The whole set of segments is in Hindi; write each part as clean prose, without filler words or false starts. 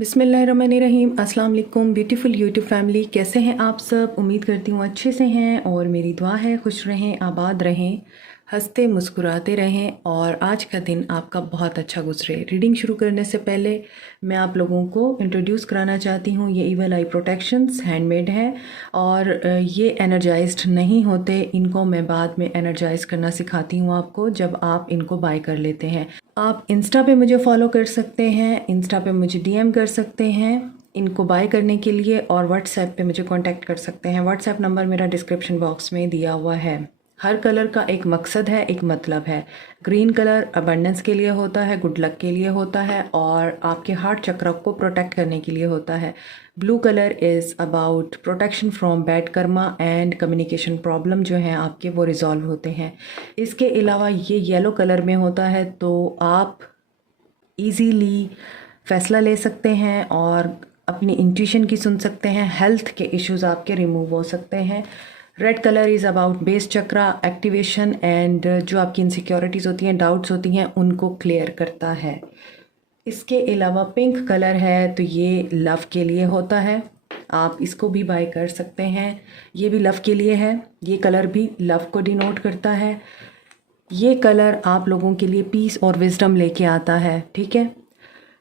बिस्मिल्लाहिर्रहमानिर्रहीम। अस्सलाम वालेकुम ब्यूटीफुल यूट्यूब फैमिली, कैसे हैं आप सब? उम्मीद करती हूँ अच्छे से हैं और मेरी दुआ है खुश रहें, आबाद रहें, हंसते मुस्कुराते रहें और आज का दिन आपका बहुत अच्छा गुजरे। रीडिंग शुरू करने से पहले मैं आप लोगों को इंट्रोड्यूस कराना चाहती हूँ। ये इवल आई प्रोटेक्शंस हैंडमेड हैं और ये एनर्जाइज्ड नहीं होते। इनको मैं बाद में एनर्जाइज करना सिखाती हूँ आपको जब आप इनको बाय कर लेते हैं। आप इंस्टा पे मुझे फॉलो कर सकते हैं, इंस्टा पे मुझे डीएम कर सकते हैं इनको बाय करने के लिए और व्हाट्सएप पे मुझे कांटेक्ट कर सकते हैं। व्हाट्सएप नंबर मेरा डिस्क्रिप्शन बॉक्स में दिया हुआ है। हर कलर का एक मकसद है, एक मतलब है। ग्रीन कलर अबंडेंस के लिए होता है, गुड लक के लिए होता है और आपके हार्ट चक्र को प्रोटेक्ट करने के लिए होता है। Blue colour is about protection from bad Karma and communication problem जो हैं आपके वो रिजॉल्व होते हैं। इसके अलावा ये येलो कलर में होता है तो आप इजीली फैसला ले सकते हैं और अपनी इंट्यूशन की सुन सकते हैं। हेल्थ के इश्यूज आपके रिमूव हो सकते हैं। Red colour is about base chakra activation and जो आपकी इनसिक्योरिटीज़ होती हैं, डाउट्स होती हैं, उनको क्लियर करता है। इसके अलावा पिंक कलर है तो ये लव के लिए होता है, आप इसको भी बाय कर सकते हैं। ये भी लव के लिए है, ये कलर भी लव को डिनोट करता है। ये कलर आप लोगों के लिए पीस और विजडम लेके आता है, ठीक है।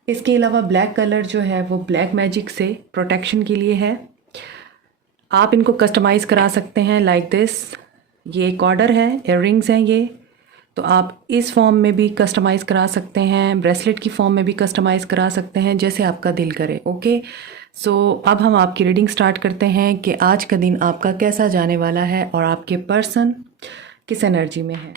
इसके अलावा ब्लैक कलर जो है वो ब्लैक मैजिक से प्रोटेक्शन के लिए है। आप इनको कस्टमाइज़ करा सकते हैं लाइक दिस। ये एक ऑर्डर है, इयररिंग्स हैं ये, तो आप इस फॉर्म में भी कस्टमाइज़ करा सकते हैं, ब्रेसलेट की फॉर्म में भी कस्टमाइज़ करा सकते हैं, जैसे आपका दिल करे। ओके, सो अब हम आपकी रीडिंग स्टार्ट करते हैं कि आज का दिन आपका कैसा जाने वाला है और आपके पर्सन किस एनर्जी में है।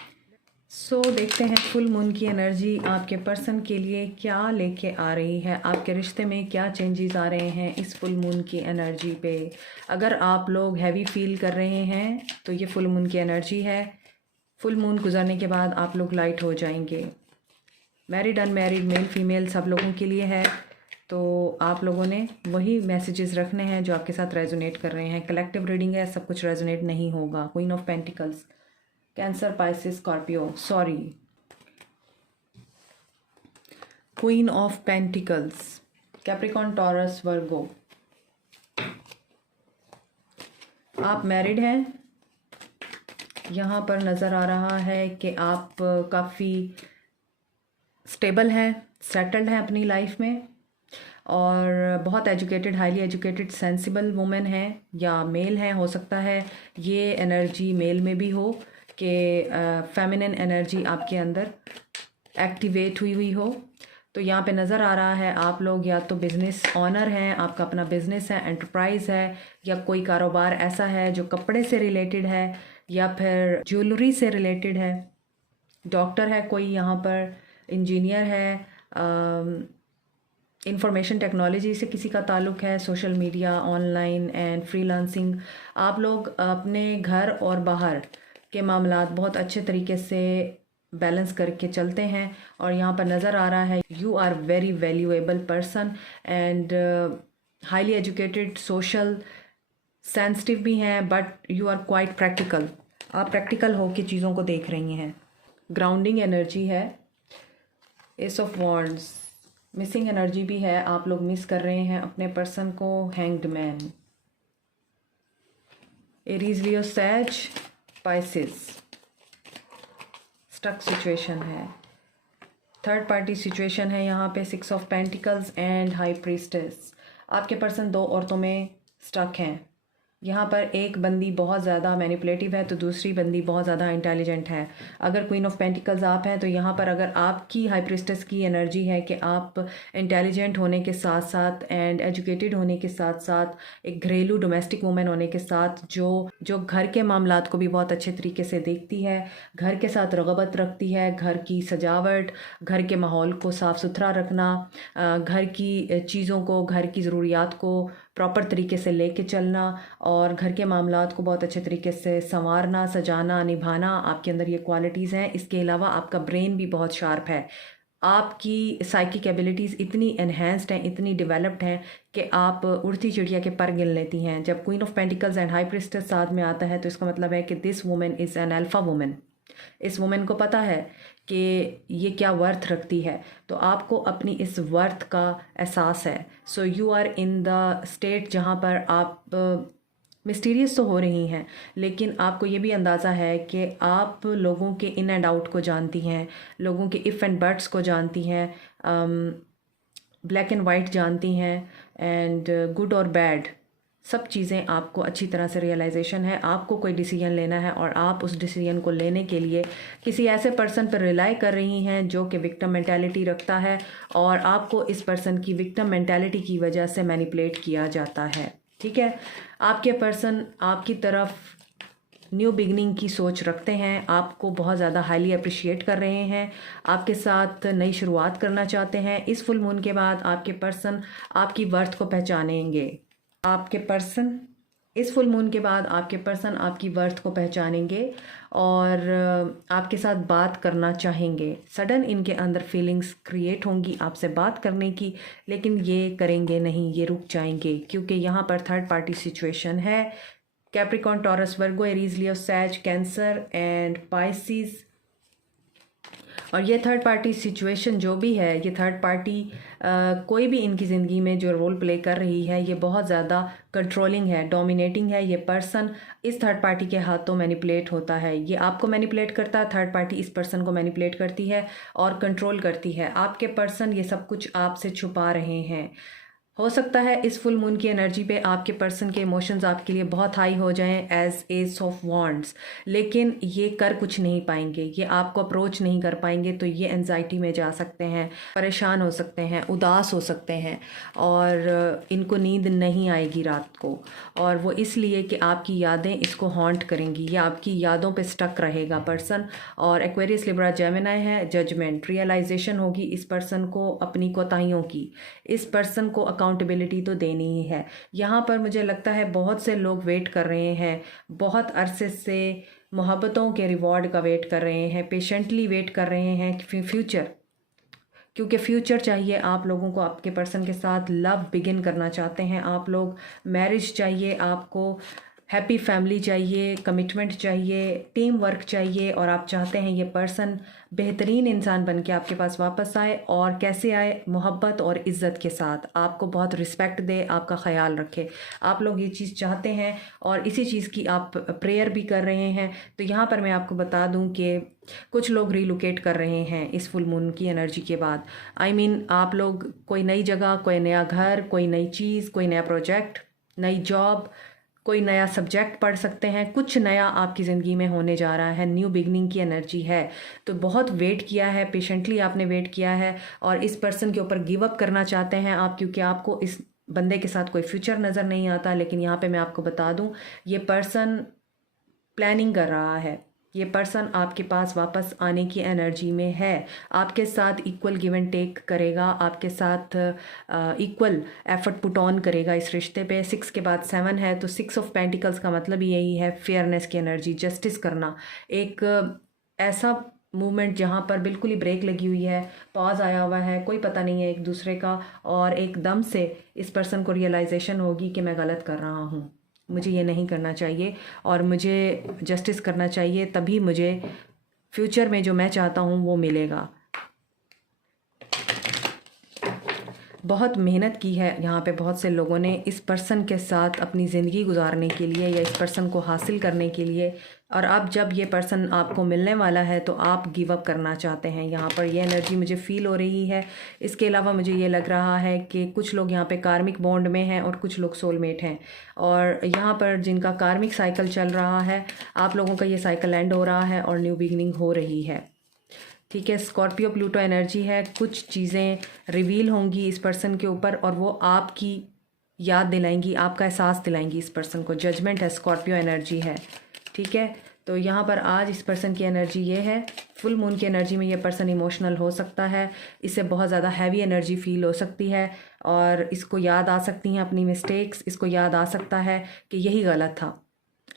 देखते हैं फुल मून की एनर्जी आपके पर्सन के लिए क्या लेके आ रही है। आपके रिश्ते में क्या चेंजेस आ रहे हैं इस फुल मून की एनर्जी पे। अगर आप लोग हैवी फील कर रहे हैं तो ये फुल मून की एनर्जी है। फुल मून गुजरने के बाद आप लोग लाइट हो जाएंगे। मैरिड अनमैरिड मेल फीमेल सब लोगों के लिए है, तो आप लोगों ने वही मैसेजेस रखने हैं जो आपके साथ रेजोनेट कर रहे हैं। कलेक्टिव रीडिंग है, सब कुछ रेजोनेट नहीं होगा। Queen of pentacles, Cancer, Pisces, Scorpio, sorry, queen of pentacles, Capricorn, Taurus, Virgo. आप मैरिड हैं, यहाँ पर नज़र आ रहा है कि आप काफ़ी स्टेबल हैं, सेटल्ड हैं अपनी लाइफ में और बहुत educated, highly educated, sensible women हैं या मेल हैं। हो सकता है ये एनर्जी मेल में भी हो कि फेमिनिन एनर्जी आपके अंदर एक्टिवेट हुई हो। तो यहाँ पे नज़र आ रहा है आप लोग या तो बिज़नेस ऑनर हैं, आपका अपना बिज़नेस है, एंटरप्राइज है, या कोई कारोबार ऐसा है जो कपड़े से रिलेटेड है या फिर ज्वेलरी से रिलेटेड है। डॉक्टर है कोई यहाँ पर, इंजीनियर है, इंफॉर्मेशन टेक्नोलॉजी से किसी का ताल्लुक़ है, social media, online and freelancing. आप लोग अपने घर और बाहर के मामलात बहुत अच्छे तरीके से बैलेंस करके चलते हैं और यहाँ पर नज़र आ रहा है you are very valuable person and highly educated, social, sensitive भी हैं, but you are quite practical. आप प्रैक्टिकल हो के चीज़ों को देख रही हैं। ग्राउंडिंग एनर्जी है। Ace of wands, missing energy भी है, आप लोग मिस कर रहे हैं अपने पर्सन को। हैंग्ड मैन, एरीज, लियो, सैज, पाइसिस, स्टक सिचुएशन है, थर्ड पार्टी सिचुएशन है यहाँ पे। Six of pentacles and high priestess. आपके पर्सन दो औरतों में स्टक हैं। यहाँ पर एक बंदी बहुत ज़्यादा मैनिपुलेटिव है तो दूसरी बंदी बहुत ज़्यादा इंटेलिजेंट है। अगर क्वीन ऑफ पेंटिकल्स आप हैं तो यहाँ पर अगर आपकी हाई प्रीस्टेस की एनर्जी है कि आप इंटेलिजेंट होने के साथ साथ एंड एजुकेटेड होने के साथ साथ एक घरेलू डोमेस्टिक वूमेन होने के साथ जो घर के मामलात को भी बहुत अच्छे तरीके से देखती है, घर के साथ रग़बत रखती है, घर की सजावट, घर के माहौल को साफ़ सुथरा रखना, घर की चीज़ों को, घर की ज़रूरियात को प्रॉपर तरीके से लेके चलना और घर के मामलात को बहुत अच्छे तरीके से संवारना, सजाना, निभाना, आपके अंदर ये क्वालिटीज़ हैं। इसके अलावा आपका ब्रेन भी बहुत शार्प है। आपकी साइकिक एबिलिटीज़ इतनी एनहेंस्ड हैं, इतनी डेवलप्ड हैं कि आप उड़ती चिड़िया के पर गिन लेती हैं। जब queen of pentacles and high priestess साथ में आता है तो इसका मतलब है कि this women is an alpha women. इस वुमेन को पता है कि ये क्या वर्थ रखती है, तो आपको अपनी इस वर्थ का एहसास है। So you are in the state जहाँ पर आप मिस्टीरियस तो हो रही हैं, लेकिन आपको ये भी अंदाज़ा है कि आप लोगों के इन एंड आउट को जानती हैं, लोगों के इफ़ एंड बट्स को जानती हैं, ब्लैक एंड वाइट जानती हैं, एंड गुड और बैड सब चीज़ें आपको अच्छी तरह से रियलाइजेशन है। आपको कोई डिसीजन लेना है और आप उस डिसीजन को लेने के लिए किसी ऐसे पर्सन पर रिलाई कर रही हैं जो कि विक्टिम मेंटालिटी रखता है, और आपको इस पर्सन की विक्टिम मेंटालिटी की वजह से मैनिपुलेट किया जाता है। ठीक है, आपके पर्सन आपकी तरफ न्यू बिगनिंग की सोच रखते हैं, आपको बहुत ज़्यादा हाईली अप्रिशिएट कर रहे हैं, आपके साथ नई शुरुआत करना चाहते हैं। इस फुल मून के बाद आपके पर्सन आपकी वर्थ को पहचानेंगे। आपके पर्सन इस फुल मून के बाद आपके पर्सन आपकी वर्थ को पहचानेंगे और आपके साथ बात करना चाहेंगे। सडन इनके अंदर फीलिंग्स क्रिएट होंगी आपसे बात करने की, लेकिन ये करेंगे नहीं, ये रुक जाएंगे, क्योंकि यहाँ पर थर्ड पार्टी सिचुएशन है। Capricorn, Taurus, Virgo, Aries, Leo, Sag, Cancer and Pisces. और ये थर्ड पार्टी सिचुएशन जो भी है, ये थर्ड पार्टी कोई भी इनकी ज़िंदगी में जो रोल प्ले कर रही है, ये बहुत ज़्यादा कंट्रोलिंग है, डोमिनेटिंग है। ये पर्सन इस थर्ड पार्टी के हाथों मैनिपुलेट होता है। ये आपको मैनिपुलेट करता है, थर्ड पार्टी इस पर्सन को मैनिपुलेट करती है और कंट्रोल करती है। आपके पर्सन ये सब कुछ आपसे छुपा रहे हैं। हो सकता है इस फुल मून की एनर्जी पे आपके पर्सन के इमोशंस आपके लिए बहुत हाई हो जाएं एज एस ऑफ वॉन्ड्स, लेकिन ये कर कुछ नहीं पाएंगे, ये आपको अप्रोच नहीं कर पाएंगे। तो ये एंजाइटी में जा सकते हैं, परेशान हो सकते हैं, उदास हो सकते हैं, और इनको नींद नहीं आएगी रात को, और वो इसलिए कि आपकी यादें इसको हॉन्ट करेंगी, ये आपकी यादों पे स्टक रहेगा पर्सन। और एक्वेरियस, लिब्रा, जेमिनी है, जजमेंट, रियलाइजेशन होगी इस पर्सन को अपनी कोताहियों की। इस पर्सन को अकाउंटेबिलिटी तो देनी ही है। यहाँ पर मुझे लगता है बहुत से लोग वेट कर रहे हैं, बहुत अरसे से मोहब्बतों के रिवॉर्ड का वेट कर रहे हैं, पेशेंटली वेट कर रहे हैं फ्यूचर, क्योंकि फ्यूचर चाहिए आप लोगों को। आपके पर्सन के साथ लव बिगिन करना चाहते हैं आप लोग, मैरिज चाहिए आपको, हैप्पी फैमिली चाहिए, कमिटमेंट चाहिए, टीम वर्क चाहिए, और आप चाहते हैं ये पर्सन बेहतरीन इंसान बन के आपके पास वापस आए। और कैसे आए? मोहब्बत और इज़्ज़त के साथ, आपको बहुत रिस्पेक्ट दे, आपका ख्याल रखे। आप लोग ये चीज़ चाहते हैं और इसी चीज़ की आप प्रेयर भी कर रहे हैं। तो यहाँ पर मैं आपको बता दूँ कि कुछ लोग रिलोकेट कर रहे हैं इस फुल मून की एनर्जी के बाद। I mean, आप लोग कोई नई जगह, कोई नया घर, कोई नई चीज़, कोई नया प्रोजेक्ट, नई जॉब, कोई नया सब्जेक्ट पढ़ सकते हैं। कुछ नया आपकी ज़िंदगी में होने जा रहा है, न्यू बिगनिंग की एनर्जी है। तो बहुत वेट किया है, पेशेंटली आपने वेट किया है, और इस पर्सन के ऊपर गिव अप करना चाहते हैं आप, क्योंकि आपको इस बंदे के साथ कोई फ्यूचर नज़र नहीं आता। लेकिन यहाँ पे मैं आपको बता दूँ, ये पर्सन प्लानिंग कर रहा है, ये पर्सन आपके पास वापस आने की एनर्जी में है, आपके साथ इक्वल गिव एंड टेक करेगा, आपके साथ इक्वल एफर्ट पुट ऑन करेगा इस रिश्ते पे। 6 के बाद 7 है, तो 6 ऑफ पेंटिकल्स का मतलब यही है, फेयरनेस की एनर्जी, जस्टिस करना। एक ऐसा मूवमेंट जहाँ पर बिल्कुल ही ब्रेक लगी हुई है, पॉज आया हुआ है, कोई पता नहीं है एक दूसरे का, और एकदम से इस पर्सन को रियलाइजेशन होगी कि मैं गलत कर रहा हूँ, मुझे ये नहीं करना चाहिए और मुझे जस्टिस करना चाहिए, तभी मुझे फ्यूचर में जो मैं चाहता हूँ वो मिलेगा। बहुत मेहनत की है यहाँ पे बहुत से लोगों ने इस पर्सन के साथ अपनी ज़िंदगी गुजारने के लिए, या इस पर्सन को हासिल करने के लिए, और अब जब ये पर्सन आपको मिलने वाला है तो आप गिव अप करना चाहते हैं। यहाँ पर ये एनर्जी मुझे फ़ील हो रही है। इसके अलावा मुझे ये लग रहा है कि कुछ लोग यहाँ पे कार्मिक बॉन्ड में हैं और कुछ लोग सोलमेट हैं, और यहाँ पर जिनका कार्मिक साइकिल चल रहा है, आप लोगों का ये साइकिल एंड हो रहा है और न्यू बिगनिंग हो रही है। ठीक है, स्कॉर्पियो प्लूटो एनर्जी है। कुछ चीज़ें रिवील होंगी इस पर्सन के ऊपर और वो आपकी याद दिलाएंगी, आपका एहसास दिलाएंगी इस पर्सन को। जजमेंट है, स्कॉर्पियो एनर्जी है। ठीक है, तो यहाँ पर आज इस पर्सन की एनर्जी ये है। फुल मून की एनर्जी में ये पर्सन इमोशनल हो सकता है, इससे बहुत ज़्यादा हैवी एनर्जी फील हो सकती है, और इसको याद आ सकती हैं अपनी मिस्टेक्स, इसको याद आ सकता है कि यही गलत था,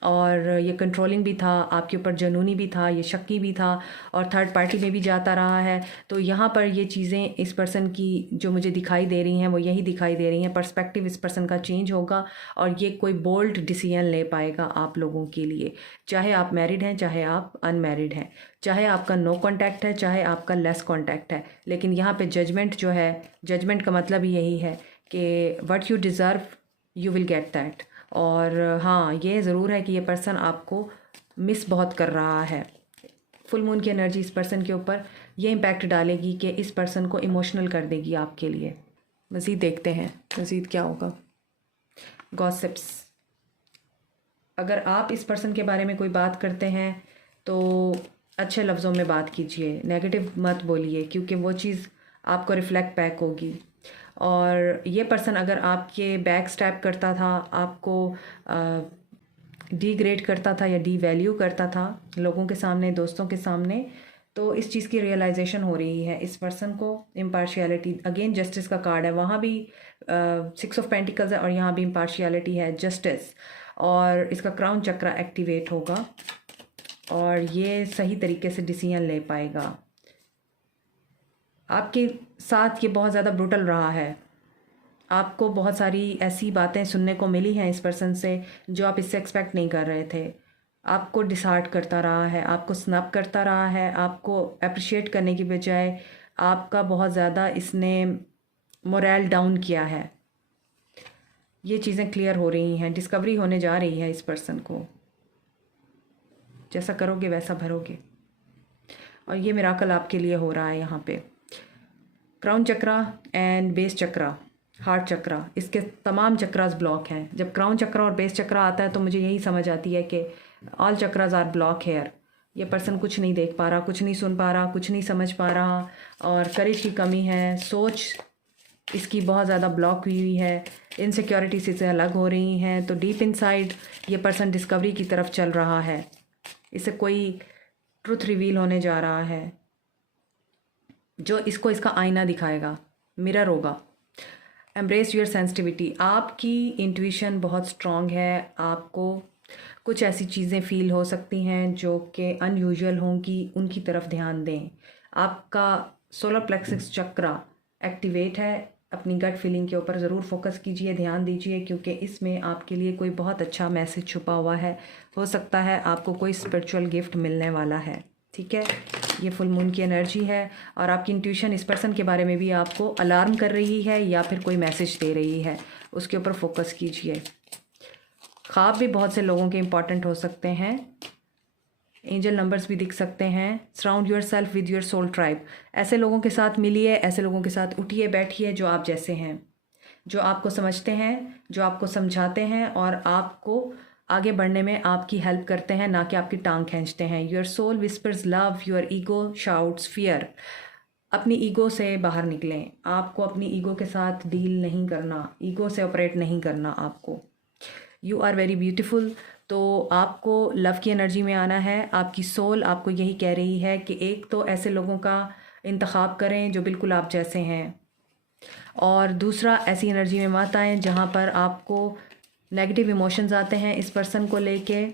और ये कंट्रोलिंग भी था, आपके ऊपर जुनूनी भी था, ये शक्की भी था और थर्ड पार्टी में भी जाता रहा है। तो यहाँ पर ये चीज़ें इस पर्सन की जो मुझे दिखाई दे रही हैं वो यही दिखाई दे रही हैं। पर्सपेक्टिव इस पर्सन का चेंज होगा और ये कोई बोल्ड डिसीजन ले पाएगा आप लोगों के लिए, चाहे आप मैरिड हैं चाहे आप अनमैरिड हैं, चाहे आपका नो कांटेक्ट है चाहे आपका लेस कांटेक्ट है। लेकिन यहाँ पे जजमेंट जो है, जजमेंट का मतलब ही यही है कि what you deserve you will get that. और हाँ, ये ज़रूर है कि ये पर्सन आपको मिस बहुत कर रहा है। फुल मून की एनर्जी इस पर्सन के ऊपर ये इम्पैक्ट डालेगी कि इस पर्सन को इमोशनल कर देगी आपके लिए। मज़ीद देखते हैं मज़ीद क्या होगा। गॉसिप्स, अगर आप इस पर्सन के बारे में कोई बात करते हैं तो अच्छे लफ्ज़ों में बात कीजिए, नेगेटिव मत बोलिए, क्योंकि वो चीज़ आपको रिफ्लेक्ट बैक होगी। और ये पर्सन अगर आपके बैक स्टैप करता था, आपको डीग्रेड करता था या डी वैल्यू करता था लोगों के सामने, दोस्तों के सामने, तो इस चीज़ की रियलाइजेशन हो रही है इस पर्सन को। इम्पार्शियलिटी, अगेन जस्टिस का कार्ड है, वहाँ भी 6 ऑफ पेंटिकल्स है और यहाँ भी इम्पार्शियलिटी है, जस्टिस। और इसका क्राउन चक्रा एक्टिवेट होगा और ये सही तरीके से डिसीजन ले पाएगा। आपके साथ ये बहुत ज़्यादा ब्रूटल रहा है, आपको बहुत सारी ऐसी बातें सुनने को मिली हैं इस पर्सन से जो आप इससे एक्सपेक्ट नहीं कर रहे थे। आपको डिसहार्ट करता रहा है, आपको स्नब करता रहा है, आपको अप्रिशिएट करने की बजाय आपका बहुत ज़्यादा इसने मोरल डाउन किया है। ये चीज़ें क्लियर हो रही हैं, डिस्कवरी होने जा रही है इस पर्सन को। जैसा करोगे वैसा भरोगे और ये मिराकल आपके लिए हो रहा है। यहाँ पे crown chakra and base chakra, heart chakra, इसके तमाम चक्रास ब्लॉक हैं। जब क्राउन चक्रा और बेस चक्रा आता है तो मुझे यही समझ आती है कि all chakras are block here. ये पर्सन कुछ नहीं देख पा रहा, कुछ नहीं सुन पा रहा, कुछ नहीं समझ पा रहा और करेज की कमी है, सोच इसकी बहुत ज़्यादा ब्लॉक हुई है, इनसिक्योरिटी से अलग हो रही हैं। तो डीप इनसाइड ये पर्सन डिस्कवरी की तरफ चल रहा है, इसे कोई ट्रुथ रिवील होने जा रहा है जो इसको इसका आईना दिखाएगा, मिरर होगा। एम्ब्रेस योर सेंसिटिविटी, आपकी इंट्यूशन बहुत स्ट्रॉन्ग है, आपको कुछ ऐसी चीज़ें फील हो सकती हैं जो कि अनयूजुअल होंगी, उनकी तरफ ध्यान दें। आपका सोलर प्लेक्सस चक्रा एक्टिवेट है, अपनी गट फीलिंग के ऊपर ज़रूर फोकस कीजिए, ध्यान दीजिए, क्योंकि इसमें आपके लिए कोई बहुत अच्छा मैसेज छुपा हुआ है। हो सकता है आपको कोई स्पिरिचुअल गिफ्ट मिलने वाला है, ठीक है। ये फुल मून की एनर्जी है और आपकी इंट्यूशन इस पर्सन के बारे में भी आपको अलार्म कर रही है या फिर कोई मैसेज दे रही है, उसके ऊपर फोकस कीजिए। ख्वाब भी बहुत से लोगों के इम्पॉर्टेंट हो सकते हैं, एंजल नंबर्स भी दिख सकते हैं। Surround yourself with your soul tribe, ऐसे लोगों के साथ मिलिए, ऐसे लोगों के साथ उठिए बैठिए जो आप जैसे हैं, जो आपको समझते हैं, जो आपको समझाते हैं और आपको आगे बढ़ने में आपकी हेल्प करते हैं, ना कि आपकी टांग खींचते हैं। Your soul whispers love, your ego shouts fear. अपनी ईगो से बाहर निकलें, आपको अपनी ईगो के साथ डील नहीं करना, ईगो से ऑपरेट नहीं करना आपको। यू आर वेरी ब्यूटीफुल, तो आपको लव की एनर्जी में आना है। आपकी सोल आपको यही कह रही है कि एक तो ऐसे लोगों का इंतखाब करें जो बिल्कुल आप जैसे हैं, और दूसरा ऐसी एनर्जी में मत आएँ जहाँ पर आपको नेगेटिव इमोशंस आते हैं इस पर्सन को लेके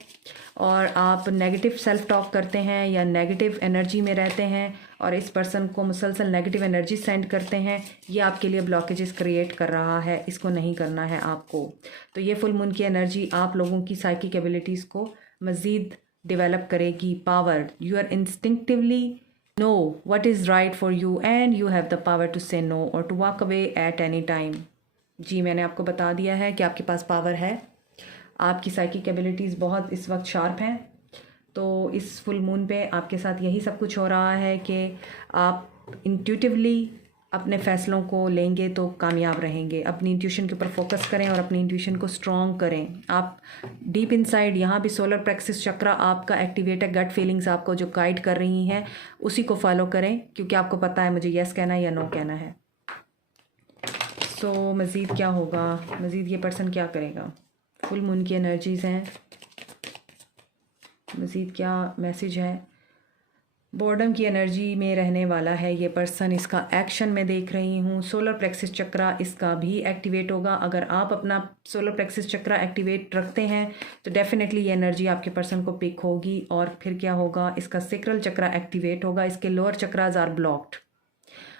और आप नेगेटिव सेल्फ टॉक करते हैं या नेगेटिव एनर्जी में रहते हैं और इस पर्सन को मुसलसल नेगेटिव एनर्जी सेंड करते हैं। ये आपके लिए ब्लॉकेजेस क्रिएट कर रहा है, इसको नहीं करना है आपको। तो ये फुल मून की एनर्जी आप लोगों की साइकिक एबिलिटीज़ को मज़ीद डेवलप करेगी। Power, you are instinctively know what is right for you and you have the power to say no or to walk away at any time. जी, मैंने आपको बता दिया है कि आपके पास पावर है, आपकी साइकिक एबिलिटीज़ बहुत इस वक्त शार्प हैं। तो इस फुल मून पे आपके साथ यही सब कुछ हो रहा है कि आप इंट्यूटिवली अपने फ़ैसलों को लेंगे तो कामयाब रहेंगे। अपनी इंट्यूशन के ऊपर फोकस करें और अपनी इंट्यूशन को स्ट्रॉन्ग करें। आप डीप इनसाइड, यहाँ भी सोलर प्लेक्सस चक्रा आपका एक्टिवेट है, गट फीलिंग्स आपको जो गाइड कर रही हैं उसी को फॉलो करें, क्योंकि आपको पता है मुझे यस कहना है या नो कहना है। तो मज़ीद क्या होगा, मज़ीद ये पर्सन क्या करेगा, फुल मून की एनर्जीज़ हैं, मज़ीद क्या मैसेज है। बॉर्डम की एनर्जी में रहने वाला है ये पर्सन। इसका एक्शन में देख रही हूँ। सोलर प्लेक्सिस चक्रा इसका भी एक्टिवेट होगा। अगर आप अपना सोलर प्लेक्सिस चक्रा एक्टिवेट रखते हैं तो डेफिनेटली ये एनर्जी आपके पर्सन को पिक होगी। और फिर क्या होगा, इसका सेक्रल चक्रा एक्टिवेट होगा। इसके लोअर चक्रास आर ब्लॉक्ड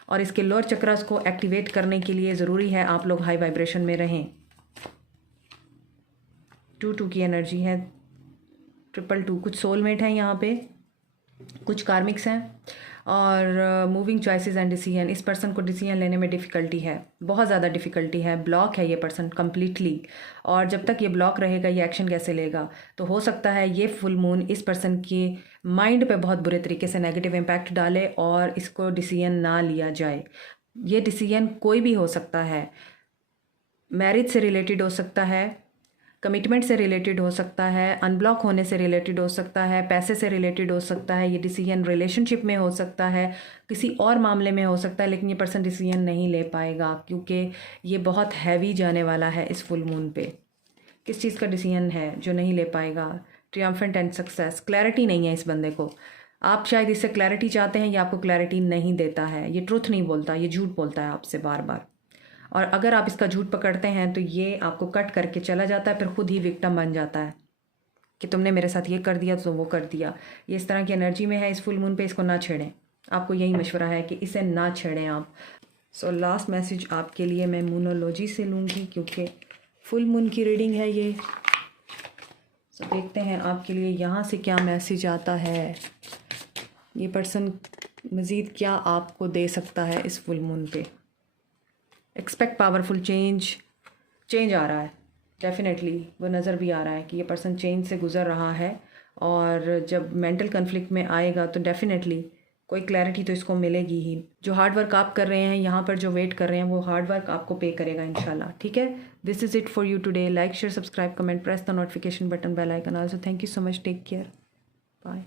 और इसके लोअर चक्रास को एक्टिवेट करने के लिए ज़रूरी है आप लोग हाई वाइब्रेशन में रहें। 2 की एनर्जी है, 2 कुछ सोलमेट हैं यहाँ पे, कुछ कार्मिक्स हैं और मूविंग चॉइसेस एंड डिसीजन। इस पर्सन को डिसीजन लेने में डिफ़िकल्टी है, बहुत ज़्यादा डिफ़िकल्टी है। ब्लॉक है ये पर्सन कम्प्लीटली। और जब तक ये ब्लॉक रहेगा ये एक्शन कैसे लेगा। तो हो सकता है ये फुल मून इस पर्सन के माइंड पे बहुत बुरे तरीके से नेगेटिव इम्पैक्ट डाले और इसको डिसीजन ना लिया जाए। ये डिसीजन कोई भी हो सकता है, मैरिज से रिलेटेड हो सकता है, कमिटमेंट से रिलेटेड हो सकता है, अनब्लॉक होने से रिलेटेड हो सकता है, पैसे से रिलेटेड हो सकता है, ये डिसीजन रिलेशनशिप में हो सकता है, किसी और मामले में हो सकता है। लेकिन ये पर्सन डिसीजन नहीं ले पाएगा क्योंकि ये बहुत हैवी जाने वाला है इस फुल मून पे। किस चीज़ का डिसीजन है जो नहीं ले पाएगा? ट्रियम्फेंट एंड सक्सेस। क्लैरिटी नहीं है इस बंदे को। आप शायद इससे क्लैरिटी चाहते हैं, ये आपको क्लैरिटी नहीं देता है। ये ट्रूथ नहीं बोलता, ये झूठ बोलता है आपसे बार बार। और अगर आप इसका झूठ पकड़ते हैं तो ये आपको कट करके चला जाता है, फिर खुद ही विक्टिम बन जाता है कि तुमने मेरे साथ ये कर दिया तो वो कर दिया। ये इस तरह की एनर्जी में है इस फुल मून पे। इसको ना छेड़ें। आपको यही मशवरा है कि इसे ना छेड़ें आप। सो लास्ट मैसेज आपके लिए मैं मूनोलॉजी से लूँगी क्योंकि फुल मून की रीडिंग है ये। सो देखते हैं आपके लिए यहाँ से क्या मैसेज आता है। ये पर्सन मज़ीद क्या आपको दे सकता है इस फुल मून पे। एक्सपेक्ट पावरफुल चेंज आ रहा है डेफिनेटली। वो नज़र भी आ रहा है कि ये पर्सन चेंज से गुज़र रहा है और जब मेंटल कन्फ्लिक्ट में आएगा तो डेफिनेटली कोई क्लैरिटी तो इसको मिलेगी ही। जो हार्ड वर्क आप कर रहे हैं यहाँ पर, जो वेट कर रहे हैं, वो हार्ड वर्क आपको पे करेगा इंशाल्लाह। ठीक है, this is it for you today. Like, share, subscribe, comment, press the notification button, bell icon. Also thank you so much. Take care, bye.